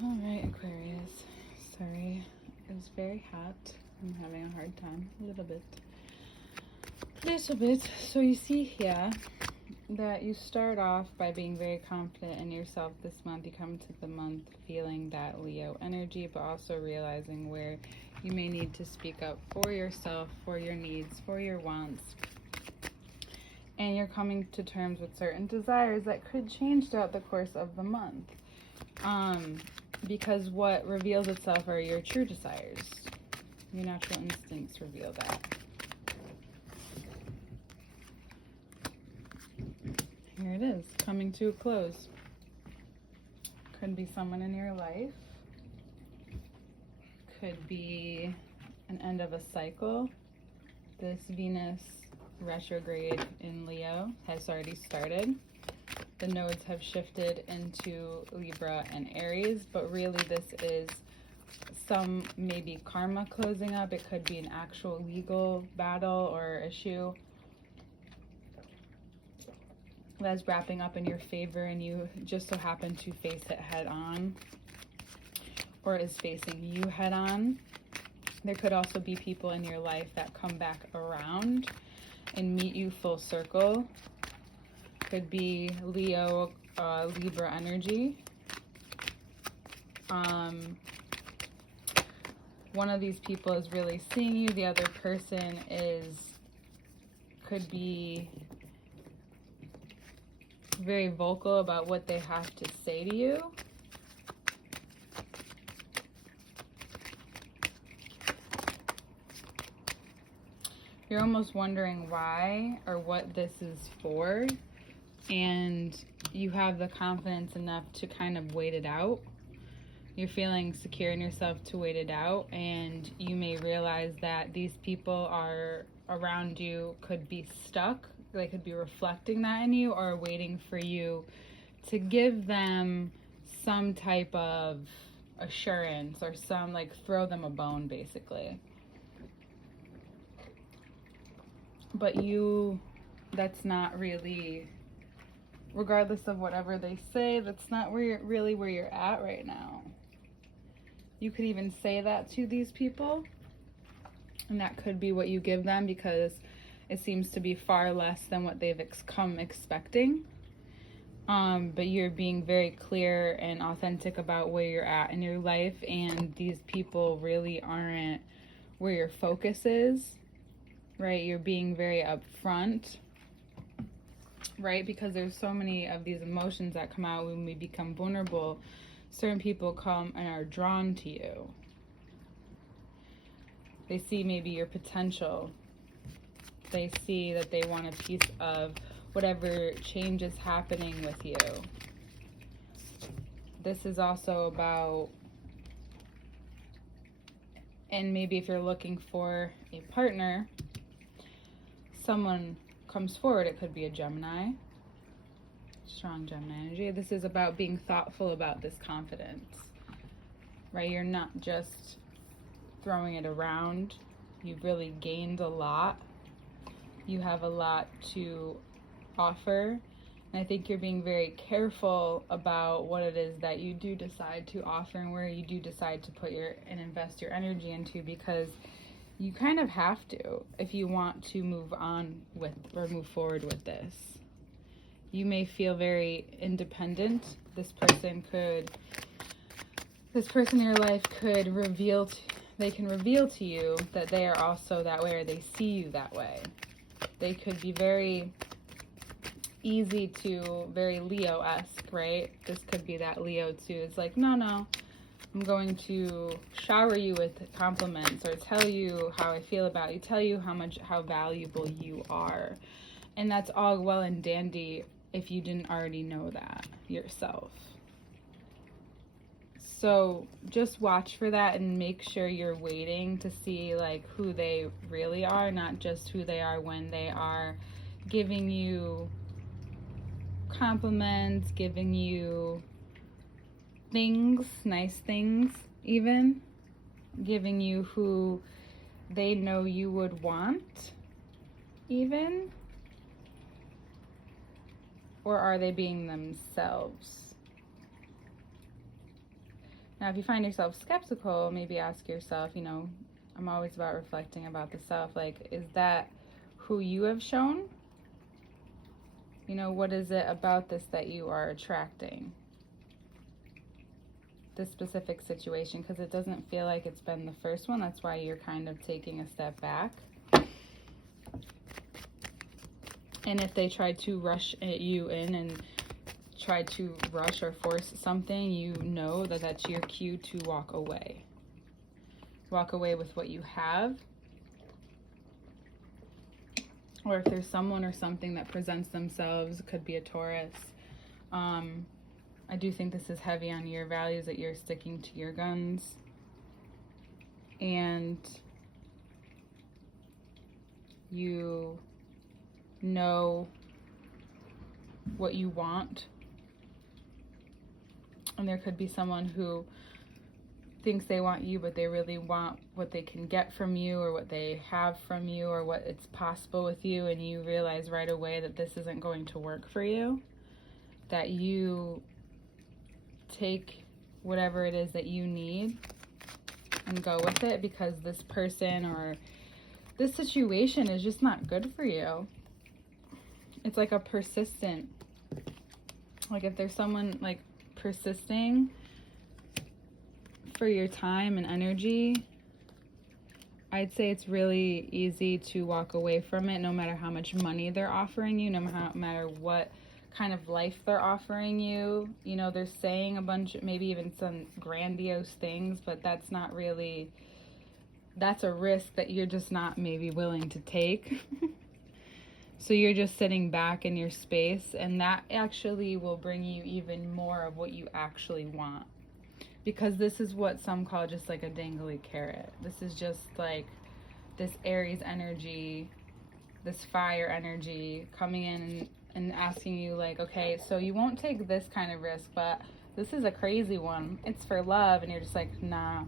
All right, Aquarius. Sorry, it's very hot. I'm having a hard time. A little bit. So you see here that you start off by being very confident in yourself this month. You come to the month feeling that Leo energy, but also realizing where you may need to speak up for yourself, for your needs, for your wants. And you're coming to terms with certain desires that could change throughout the course of the month. Because what reveals itself are your true desires. Your natural instincts reveal that. Here it is, coming to a close. Could be someone in your life. Could be an end of a cycle. This Venus retrograde in Leo has already started. The nodes have shifted into Libra and Aries, but really this is some maybe karma closing up. It could be an actual legal battle or issue that's wrapping up in your favor and you just so happen to face it head on, or is facing you head on. There could also be people in your life that come back around and meet you full circle. Could be Leo, Libra energy. One of these people is really seeing you. The other person could be very vocal about what they have to say to you. You're almost wondering why or what this is for, and you have the confidence enough to kind of wait it out. You're feeling secure in yourself to wait it out, and you may realize that these people are around you could be stuck. They could be reflecting that in you or waiting for you to give them some type of assurance or some, like, throw them a bone basically. But that's not really, regardless of whatever they say, that's not really where you're at right now. You could even say that to these people, and that could be what you give them, because it seems to be far less than what they've come expecting. But you're being very clear and authentic about where you're at in your life, and these people really aren't where your focus is, right? You're being very upfront, right? Because there's so many of these emotions that come out when we become vulnerable. Certain people come and are drawn to you. They see maybe your potential. They see that they want a piece of whatever change is happening with you. This is also about, and maybe if you're looking for a partner, someone comes forward. It could be a Gemini, strong Gemini energy. This is about being thoughtful about this confidence, right? You're not just throwing it around. You've really gained a lot. You have a lot to offer. And I think you're being very careful about what it is that you do decide to offer and where you do decide to put and invest your energy into, because you kind of have to if you want to move on with or move forward with this. You may feel very independent. This person in your life could reveal to you that they are also that way, or they see you that way. They could be very easy to, very Leo-esque, right? This could be that Leo too. It's like, no, I'm going to shower you with compliments or tell you how I feel about you, tell you how valuable you are. And that's all well and dandy if you didn't already know that yourself. So just watch for that and make sure you're waiting to see like who they really are, not just who they are when they are giving you compliments, giving you things, nice things, even giving you who they know you would want, even. Or are they being themselves? Now, if you find yourself skeptical, maybe ask yourself, you know, I'm always about reflecting about the self. Like, is that who you have shown? You know, what is it about this that you are attracting? This specific situation, because it doesn't feel like it's been the first one. That's why you're kind of taking a step back. And if they try to rush you in and try to rush or force something, you know that that's your cue to walk away. Walk away with what you have. Or if there's someone or something that presents themselves, it could be a Taurus. I do think this is heavy on your values, that you're sticking to your guns. And you know what you want. And there could be someone who thinks they want you, but they really want what they can get from you, or what they have from you, or what it's possible with you, and you realize right away that this isn't going to work for you, that you take whatever it is that you need and go with it, because this person or this situation is just not good for you. It's like a persistent, like if there's someone like persisting for your time and energy, I'd say it's really easy to walk away from it, no matter how much money they're offering you, no matter what kind of life they're offering you. You know, they're saying a bunch, maybe even some grandiose things, but that's not really, that's a risk that you're just not maybe willing to take. So you're just sitting back in your space, and that actually will bring you even more of what you actually want. Because this is what some call just like a dangly carrot. This is just like this Aries energy, this fire energy coming in and asking you like, okay, so you won't take this kind of risk, but this is a crazy one. It's for love. And you're just like, nah.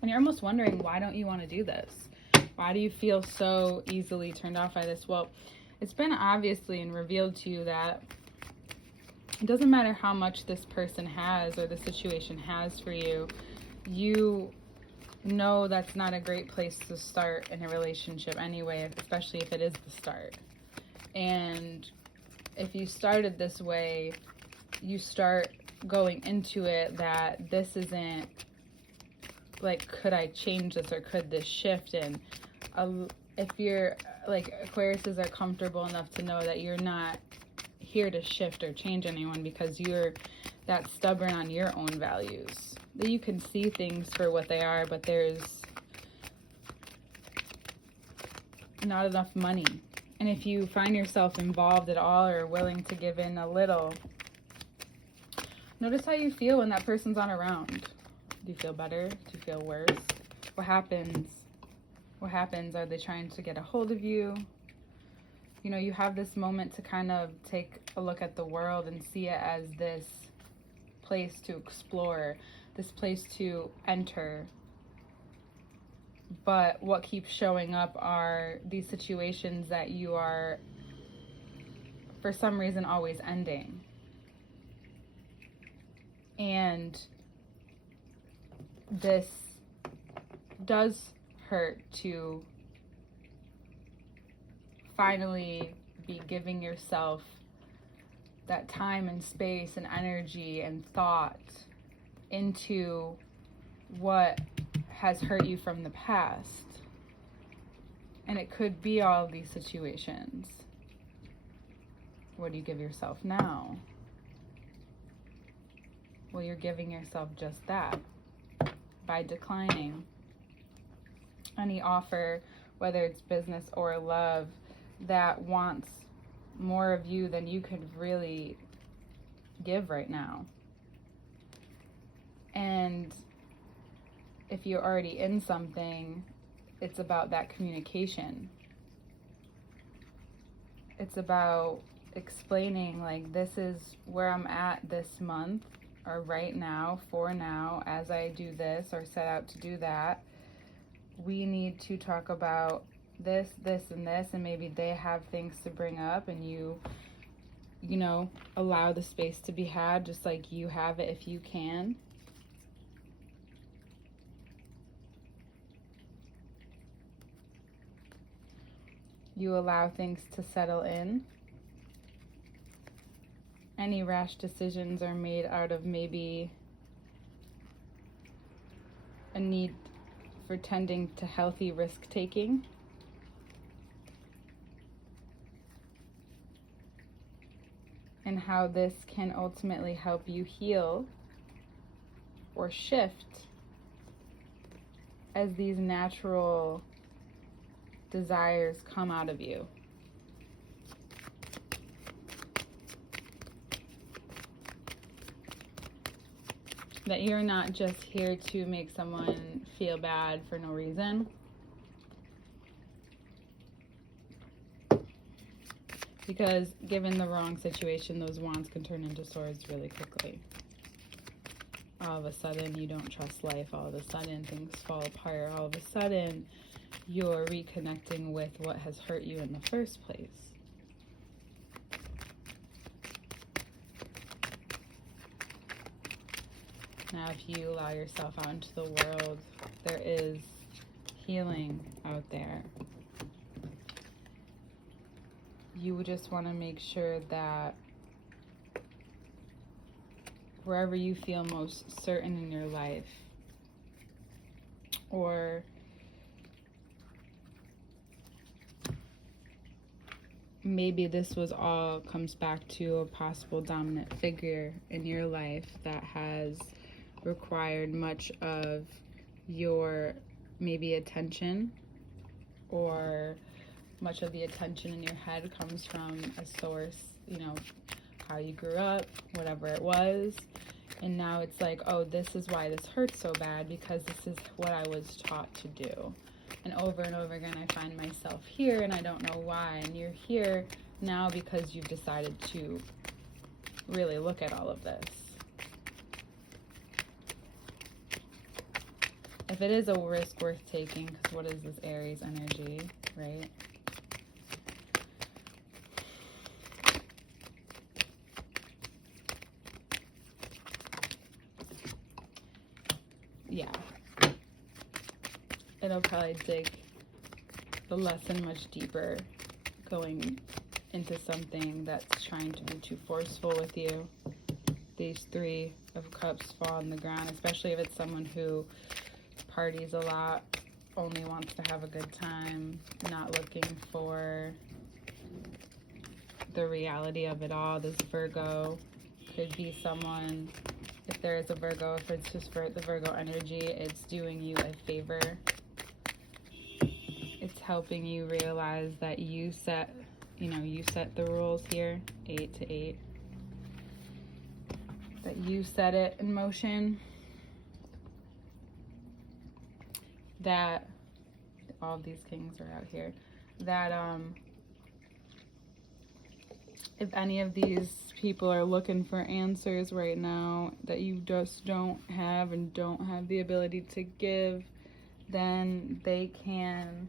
And you're almost wondering, why don't you want to do this? Why do you feel so easily turned off by this? Well, it's been obviously and revealed to you that it doesn't matter how much this person has or the situation has for you, you know that's not a great place to start in a relationship anyway, especially if it is the start. And if you started this way, you start going into it that this isn't like, could I change this or could this shift? And if you're like, Aquariuses are comfortable enough to know that you're not here to shift or change anyone, because you're that stubborn on your own values, that you can see things for what they are, but there's not enough money. And if you find yourself involved at all or willing to give in a little, notice how you feel when that person's not around. Do you feel better? Do you feel worse? What happens? What happens? Are they trying to get a hold of you? You know, you have this moment to kind of take a look at the world and see it as this place to explore, this place to enter. But what keeps showing up are these situations that you are, for some reason, always ending. And this does hurt to finally be giving yourself that time and space and energy and thought into what has hurt you from the past. And it could be all of these situations. What do you give yourself now? Well, you're giving yourself just that by declining any offer, whether it's business or love, that wants more of you than you could really give right now. And if you're already in something, it's about that communication. It's about explaining, like, this is where I'm at this month, or right now, for now, as I do this or set out to do that. We need to talk about this, this, and this, and maybe they have things to bring up, and you you know, allow the space to be had just like you have it if you can. You allow things to settle in. Any rash decisions are made out of maybe a need for tending to healthy risk-taking. And how this can ultimately help you heal or shift as these natural desires come out of you. That you're not just here to make someone feel bad for no reason. Because given the wrong situation, those wands can turn into swords really quickly. All of a sudden, you don't trust life. All of a sudden, things fall apart. All of a sudden, you're reconnecting with what has hurt you in the first place. Now, if you allow yourself out into the world, there is healing out there. You just want to make sure that wherever you feel most certain in your life, or maybe this was all comes back to a possible dominant figure in your life that has required much of your maybe attention, or much of the attention in your head comes from a source, you know, how you grew up, whatever it was. And now it's like, oh, this is why this hurts so bad, because this is what I was taught to do. And over again, I find myself here and I don't know why. And you're here now because you've decided to really look at all of this. If it is a risk worth taking, because what is this Aries energy, right? Yeah. It'll probably dig the lesson much deeper, going into something that's trying to be too forceful with you. These Three of Cups fall on the ground, especially if it's someone who parties a lot, only wants to have a good time, not looking for the reality of it all. This Virgo could be someone, if there is a Virgo, if it's just for the Virgo energy, it's doing you a favor. It's helping you realize that you set the rules here, 8 to 8. That you set it in motion. That all of these kings are out here. That if any of these people are looking for answers right now that you just don't have and don't have the ability to give, then they can,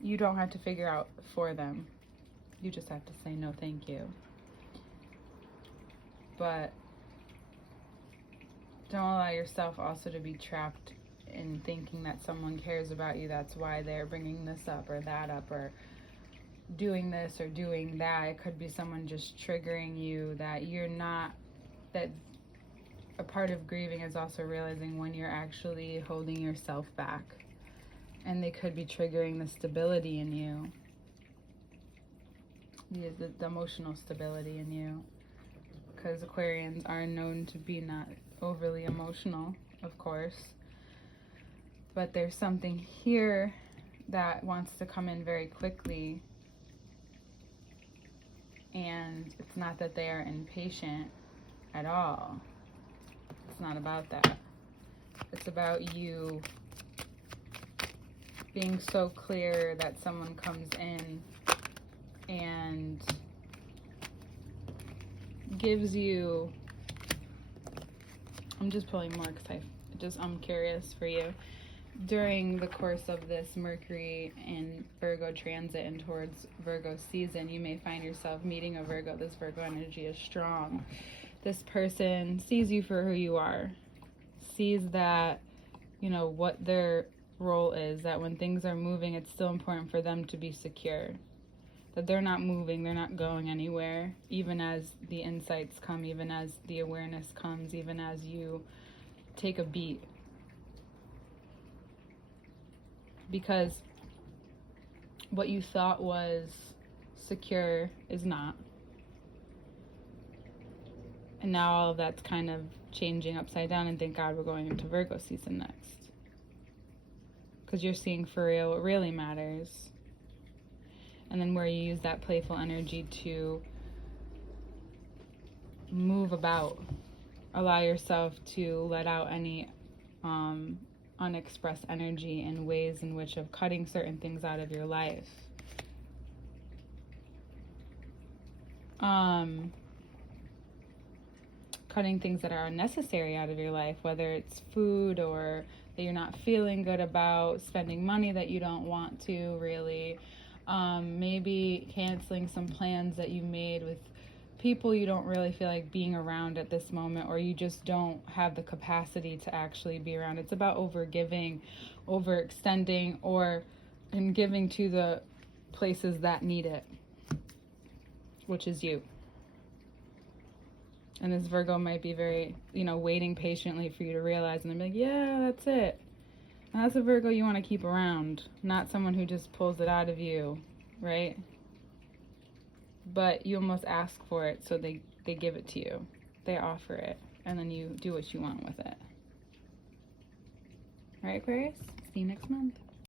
you don't have to figure out for them. You just have to say no thank you. But don't allow yourself also to be trapped in thinking that someone cares about you. That's why they're bringing this up or that up, or doing this or doing that. It could be someone just triggering you, that you're not, that a part of grieving is also realizing when you're actually holding yourself back. And they could be triggering the stability in you, the emotional stability in you. Because Aquarians are known to be not overly emotional, of course. But there's something here that wants to come in very quickly. And it's not that they are impatient at all. It's not about that. It's about you being so clear that someone comes in and gives you, I'm just pulling more because I'm curious for you. during the course of this Mercury in Virgo transit and towards Virgo season, you may find yourself meeting a Virgo. This Virgo energy is strong. This person sees you for who you are, sees that, you know, what their role is, that when things are moving, it's still important for them to be secure, that they're not moving, they're not going anywhere, even as the insights come, even as the awareness comes, even as you take a beat. Because what you thought was secure is not. And now all of that's kind of changing upside down, and thank God we're going into Virgo season next. Because you're seeing for real what really matters. And then where you use that playful energy to move about, allow yourself to let out any unexpressed energy in ways in which of cutting certain things out of your life. Cutting things that are unnecessary out of your life, whether it's food or that you're not feeling good about, spending money that you don't want to really, maybe canceling some plans that you made with people you don't really feel like being around at this moment, or you just don't have the capacity to actually be around. It's about overgiving, overextending, and giving to the places that need it, which is you. And this Virgo might be very, waiting patiently for you to realize, and they're like, yeah, that's it. And that's a Virgo you want to keep around, not someone who just pulls it out of you, right? But you almost ask for it, so they give it to you. They offer it, and then you do what you want with it. All right, Aquarius? See you next month.